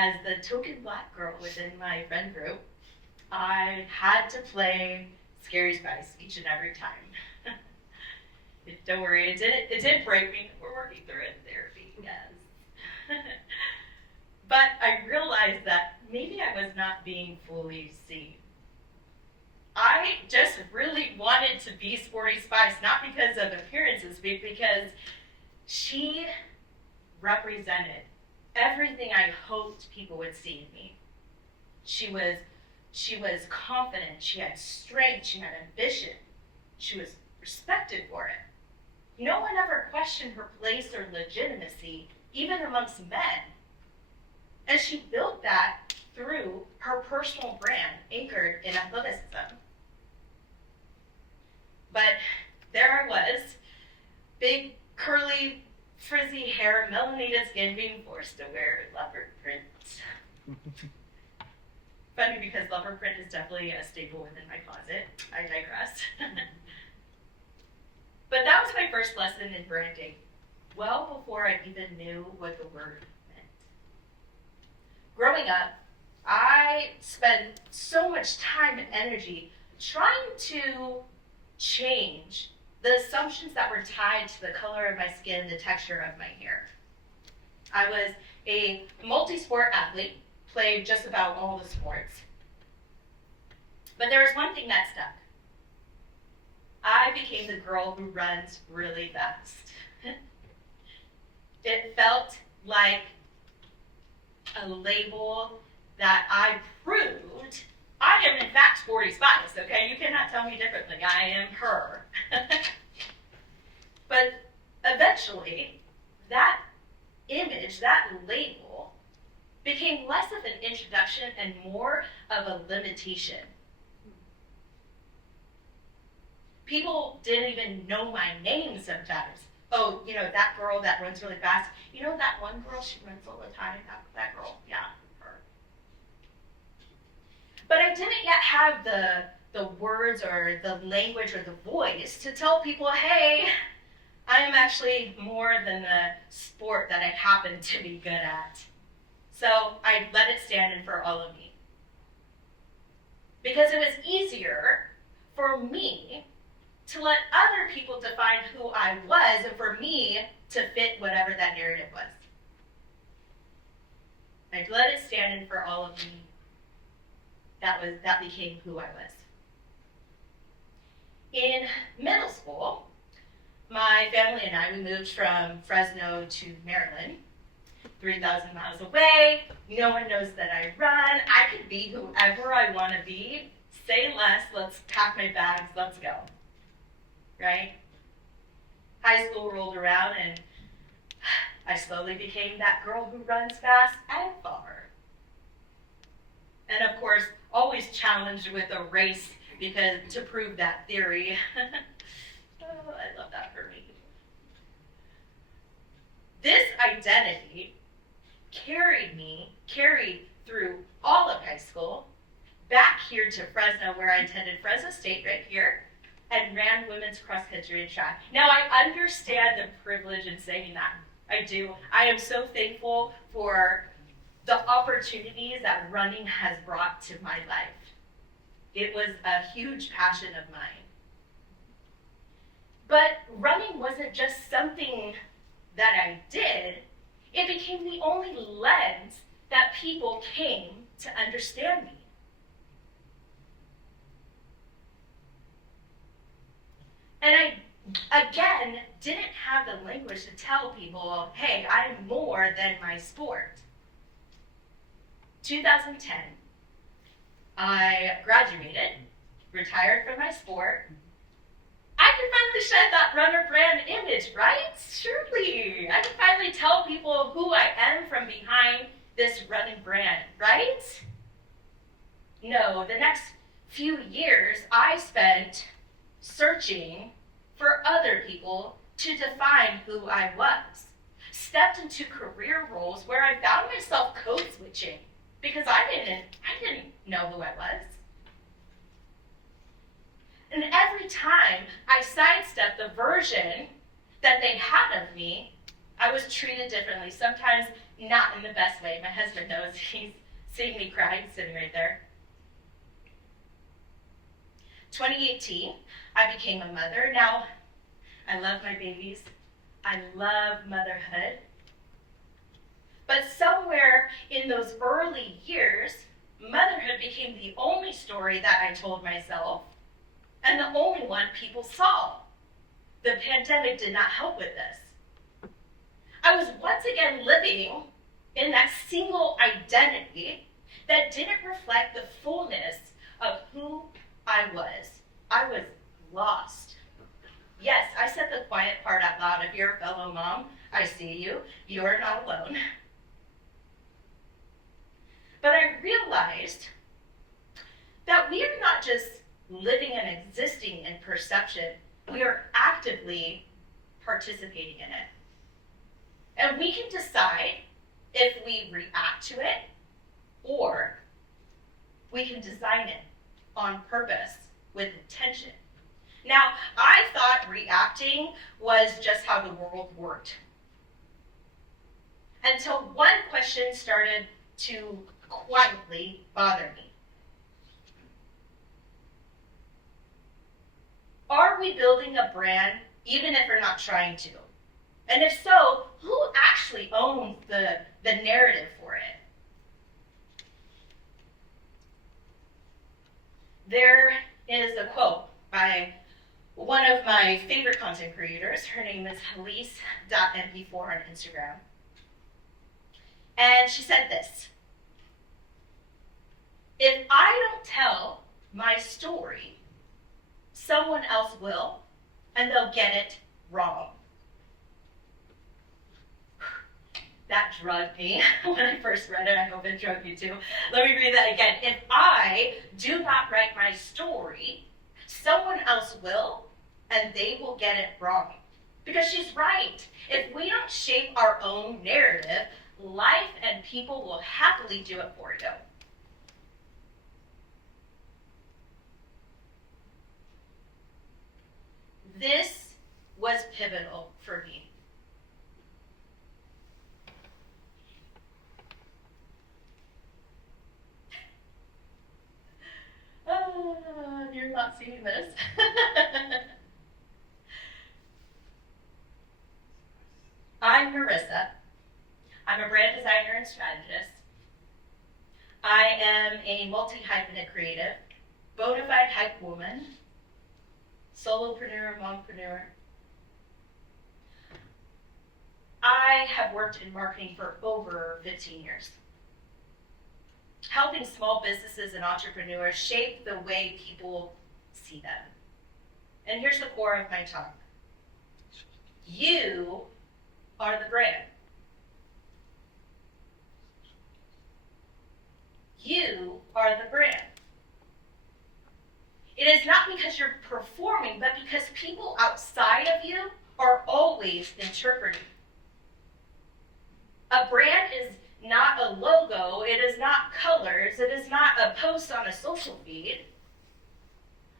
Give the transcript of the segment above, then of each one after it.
as the token black girl within my friend group, I had to play Scary Spice each and every time. Don't worry, it did break me. We're working through it in therapy, yes. But I realized that maybe I was not being fully seen. I just really wanted to be Sporty Spice, not because of appearances, but because she represented everything I hoped people would see in me. She was confident, she had strength, she had ambition, she was respected for it. No one ever questioned her place or legitimacy, even amongst men. And she built that through her personal brand anchored in athleticism. But there I was, big, curly, frizzy hair, melanated skin, being forced to wear leopard print. Funny because leopard print is definitely a staple within my closet. I digress. But that was my first lesson in branding, well before I even knew what the word meant. Growing up, I spent so much time and energy trying to change the assumptions that were tied to the color of my skin, the texture of my hair. I was a multi-sport athlete, played just about all the sports. But there was one thing that stuck. I became the girl who runs really fast. It felt like a label that I proved I am in fact Sporty Spice, okay? You cannot tell me differently. I am her. But eventually, that image, that label, became less of an introduction and more of a limitation. People didn't even know my name sometimes. Oh, that girl that runs really fast. You know that one girl, she runs all the time? That girl, yeah, her. But I didn't yet have the words or the language or the voice to tell people, hey, I am actually more than the sport that I happen to be good at. So I let it stand in for all of me. Because it was easier for me to let other people define who I was and for me to fit whatever that narrative was. I let it stand in for all of me. That became who I was. In middle school, my family and I, we moved from Fresno to Maryland, 3,000 miles away. No one knows that I run. I could be whoever I want to be. Say less, let's pack my bags, let's go. Right? High school rolled around and I slowly became that girl who runs fast and far. And of course, always challenged with a race because to prove that theory. Oh, I love that for me. This identity carried through all of high school, back here to Fresno, where I attended Fresno State right here, and ran women's cross country and track. Now, I understand the privilege in saying that. I do. I am so thankful for the opportunities that running has brought to my life. It was a huge passion of mine. But running wasn't just something that I did. It became the only lens that people came to understand me. And I, again, didn't have the language to tell people, hey, I'm more than my sport. 2010, I graduated, retired from my sport. I can finally shed that runner brand image, right? Surely. I can finally tell people who I am from behind this running brand, right? No, the next few years I spent searching for other people to define who I was. Stepped into career roles where I found myself code switching because I didn't know who I was. And every time I sidestepped the version that they had of me, I was treated differently, sometimes not in the best way. My husband knows. He's seeing me crying, sitting right there. 2018, I became a mother. Now, I love my babies. I love motherhood. But somewhere in those early years, motherhood became the only story that I told myself and the only one people saw. The pandemic did not help with this. I was once again living in that single identity that didn't reflect the fullness of who I was. I was lost. Yes, I said the quiet part out loud. If you're a fellow mom, I see you. You're not alone. But I realized that we are not just living and existing in perception, we are actively participating in it. And we can decide if we react to it or we can design it on purpose with intention. Now, I thought reacting was just how the world worked. Until one question started to quietly bother me. Are we building a brand even if we're not trying to? And if so, who actually owns the narrative for it? There is a quote by one of my favorite content creators. Her name is Halise.mp4 on Instagram. And she said this: if I don't tell my story, someone else will, and they'll get it wrong. That drugged me when I first read it. I hope it drugged you too. Let me read that again. If I do not write my story, someone else will, and they will get it wrong. Because she's right. If we don't shape our own narrative, life and people will happily do it for you. This was pivotal for me. Oh, you're not seeing this. I'm Marissa. I'm a brand designer and strategist. I am a multi-hyphenate creative, bona fide hype woman, solopreneur, mompreneur. I have worked in marketing for over 15 years, helping small businesses and entrepreneurs shape the way people see them. And here's the core of my talk. You are the brand. You are the brand. It is not because you're performing, but because people outside of you are always interpreting. A brand is not a logo, it is not colors, it is not a post on a social feed.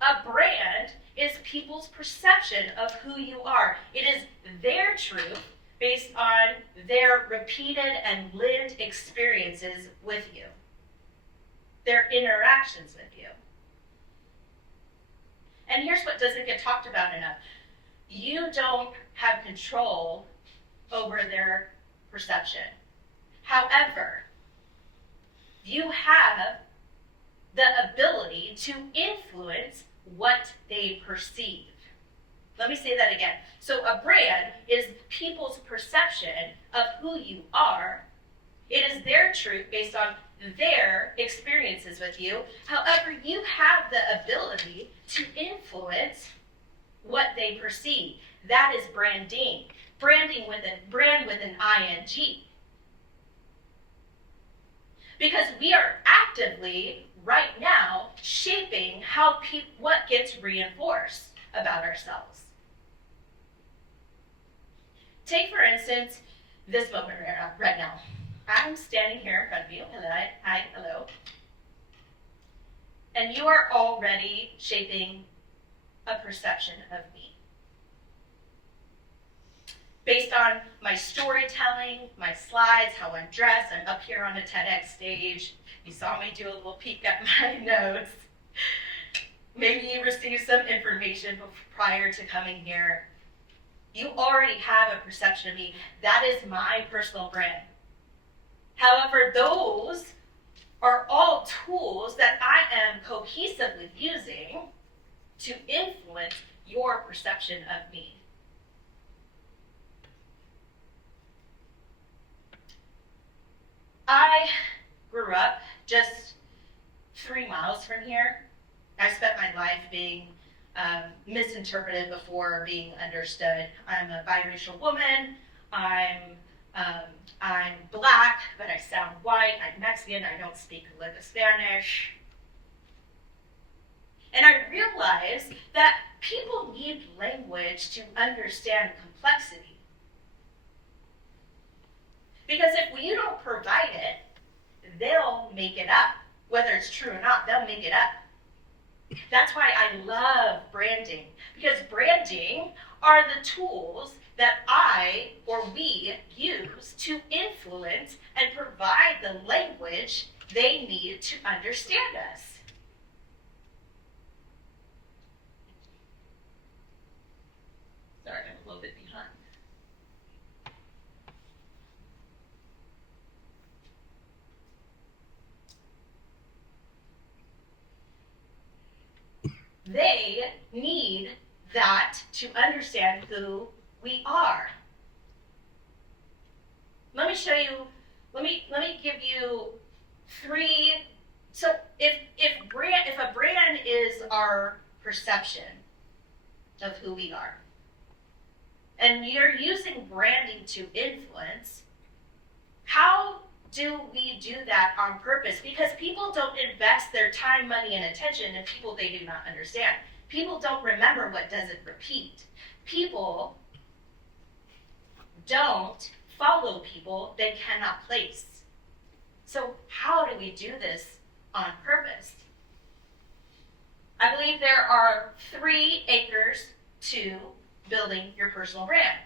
A brand is people's perception of who you are. It is their truth based on their repeated and lived experiences with you, their interactions with you. And here's what doesn't get talked about enough. You don't have control over their perception. However, you have the ability to influence what they perceive. Let me say that again. So a brand is people's perception of who you are. It is their truth based on their experiences with you. However, you have the ability to influence what they perceive. That is branding. Branding with a brand with an ing. Because we are actively, right now, shaping what gets reinforced about ourselves. Take, for instance, this moment right now. I'm standing here in front of you. Hello. And you are already shaping a perception of me. based on my storytelling, my slides, how I'm dressed. I'm up here on a TEDx stage. You saw me do a little peek at my notes. Maybe you received some information prior to coming here. You already have a perception of me. That is my personal brand. However, those are all tools that I am cohesively using to influence your perception of me. I grew up just 3 miles from here. I spent my life being misinterpreted before being understood. I'm a biracial woman. I'm black, but I sound white. I'm Mexican. I don't speak a lick of Spanish. And I realized that people need language to understand complexity. Because if you don't provide it, they'll make it up. Whether it's true or not, they'll make it up. That's why I love branding. Because branding are the tools that I or we use to influence and provide the language they need to understand us. Sorry, I'm a little bit behind. They need that to understand who we are. Let me show you, let me give you 3. So if a brand is our perception of who we are, and you're using branding to influence, how do we do that on purpose? Because people don't invest their time, money, and attention in people they do not understand. People don't remember what doesn't repeat. People don't follow people they cannot place. So how do we do this on purpose? I believe there are 3 anchors to building your personal brand.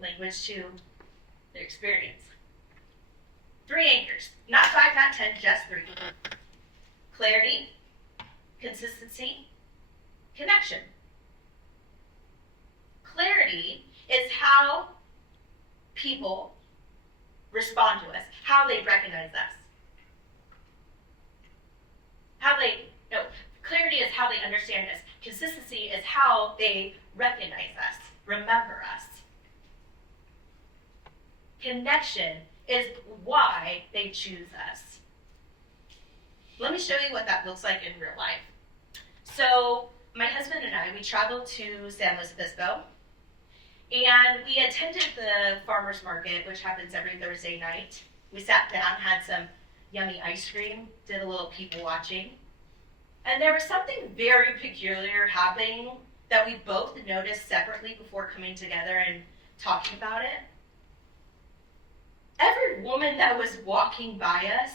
Language to the experience. 3 anchors. Not 5, not 10, just 3. Clarity, consistency, connection. Clarity is how people respond to us, how they recognize us. Clarity is how they understand us. Consistency is how they recognize us, remember us. Connection is why they choose us. Let me show you what that looks like in real life. So my husband and I, we traveled to San Luis Obispo, and we attended the farmer's market, which happens every Thursday night. We sat down, had some yummy ice cream, did a little people watching, and there was something very peculiar happening that we both noticed separately before coming together and talking about it. Every woman that was walking by us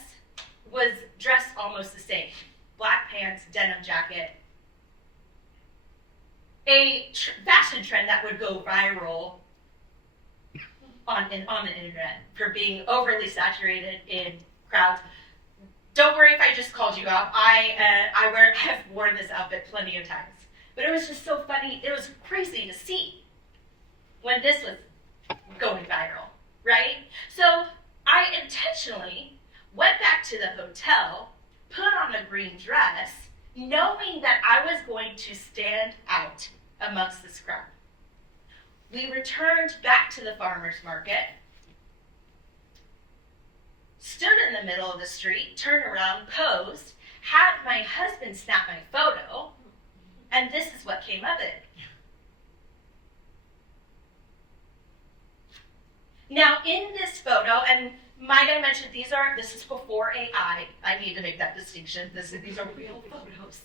was dressed almost the same. Black pants, denim jacket. A fashion trend that would go viral on the internet for being overly saturated in crowds. Don't worry if I just called you out. I have worn this outfit plenty of times. But it was just so funny. It was crazy to see when this was going viral, right? So I intentionally went back to the hotel, put on a green dress, knowing that I was going to stand out amongst this crowd. We returned back to the farmer's market, stood in the middle of the street, turned around, posed, had my husband snap my photo, and this is what came of it. Now, in this photo, and might I mention this is before AI. I need to make that distinction. These are real photos.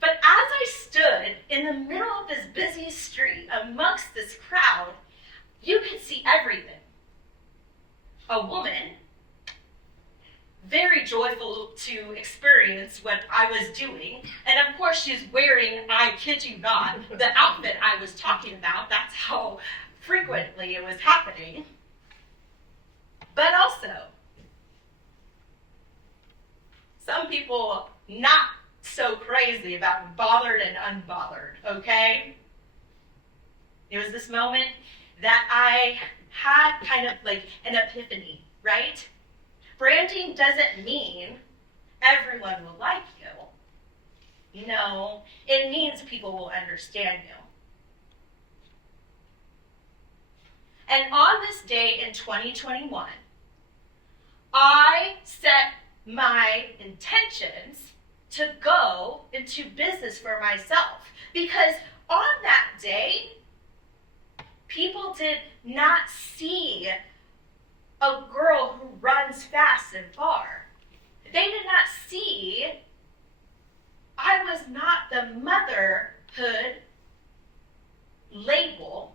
But as I stood in the middle of this busy street amongst this crowd, you could see everything. A woman, very joyful to experience what I was doing. And of course, she's wearing, I kid you not, the outfit I was talking about. That's how frequently it was happening. But also, some people not so crazy about bothered and unbothered, okay? It was this moment that I had kind of like an epiphany, right? Branding doesn't mean everyone will like you. You know, it means people will understand you. And on this day in 2021, I set my intentions to go into business for myself. Because on that day, people did not see a girl who runs fast and far. They did not see I was not the motherhood label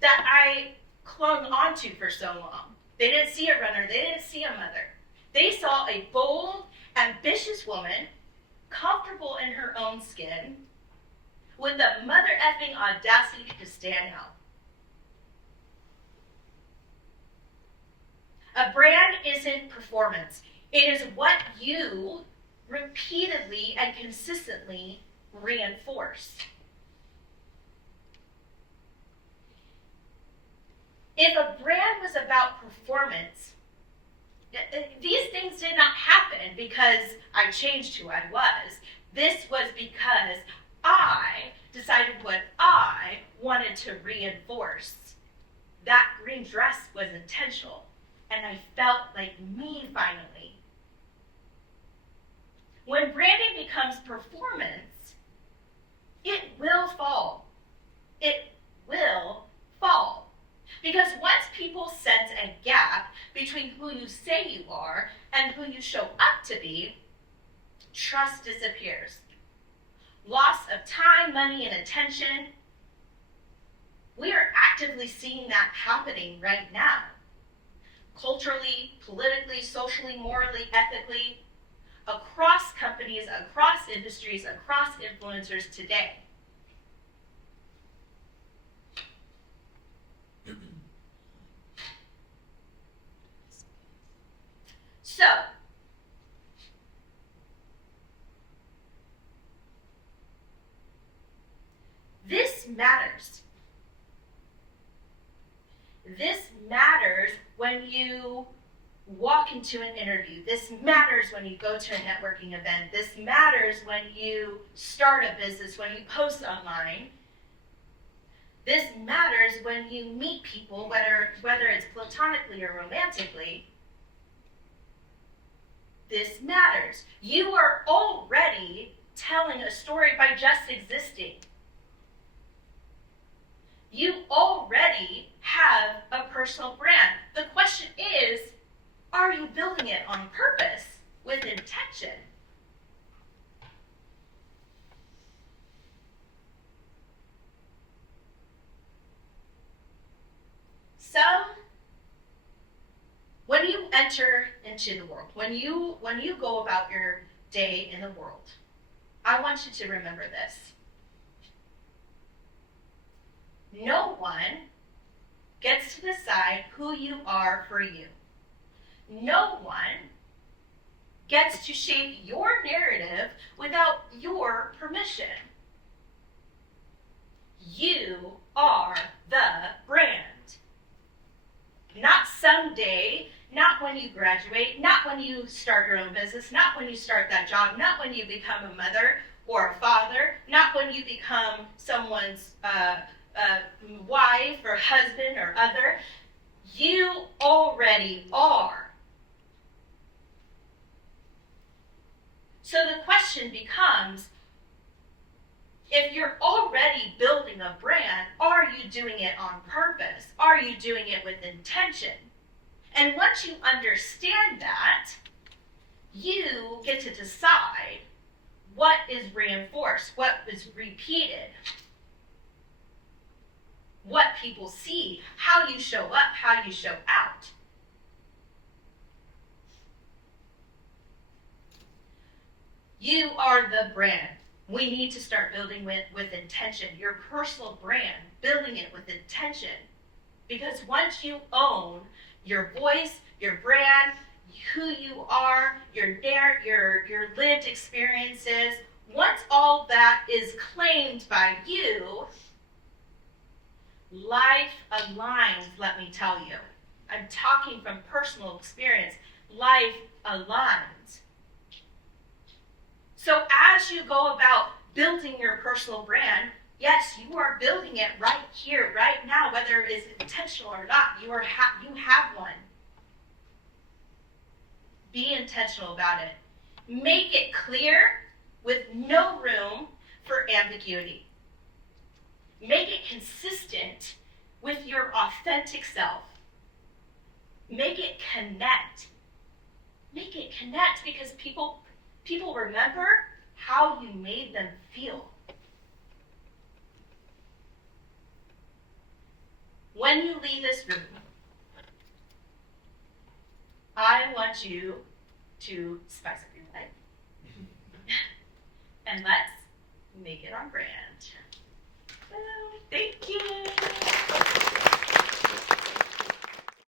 that I clung onto for so long. They didn't see a runner. They didn't see a mother. They saw a bold, ambitious woman, comfortable in her own skin, with the mother effing audacity to stand out. A brand isn't performance. It is what you repeatedly and consistently reinforce. If a brand was about performance, these things did not happen because I changed who I was. This was because I decided what I wanted to reinforce. That green dress was intentional, and I felt like me finally. When branding becomes performance, it will fall. It will fall. Because once people sense a gap between who you say you are and who you show up to be, trust disappears. Loss of time, money, and attention. We are actively seeing that happening right now. Culturally, politically, socially, morally, ethically, across companies, across industries, across influencers today. So, this matters. This matters when you walk into an interview. This matters when you go to a networking event. This matters when you start a business, when you post online. This matters when you meet people, whether it's platonically or romantically. This matters. You are already telling a story by just existing. You already have a personal brand. The question is, are you building it on purpose with intention? So, when you enter into the world, when you go about your day in the world, I want you to remember this. No one gets to decide who you are for you. No one gets to shape your narrative without your permission. You are the brand. Not someday, not when you graduate, not when you start your own business, not when you start that job, not when you become a mother or a father, not when you become someone's wife or husband or other. You already are. So the question becomes, if you're already building a brand, are you doing it on purpose? Are you doing it with intention? And once you understand that, you get to decide what is reinforced, what is repeated, what people see, how you show up, how you show out. You are the brand. We need to start building with intention. Your personal brand, building it with intention. Because once you own your voice, your brand, who you are, your lived experiences, once all that is claimed by you, life aligns, let me tell you. I'm talking from personal experience. Life aligns. So as you go about building your personal brand, yes, you are building it right here, right now, whether it's intentional or not. You have one. Be intentional about it. Make it clear with no room for ambiguity. Make it consistent with your authentic self. Make it connect. Make it connect because people remember how you made them feel. When you leave this room, I want you to spice up your life. And let's make it on brand. Thank you.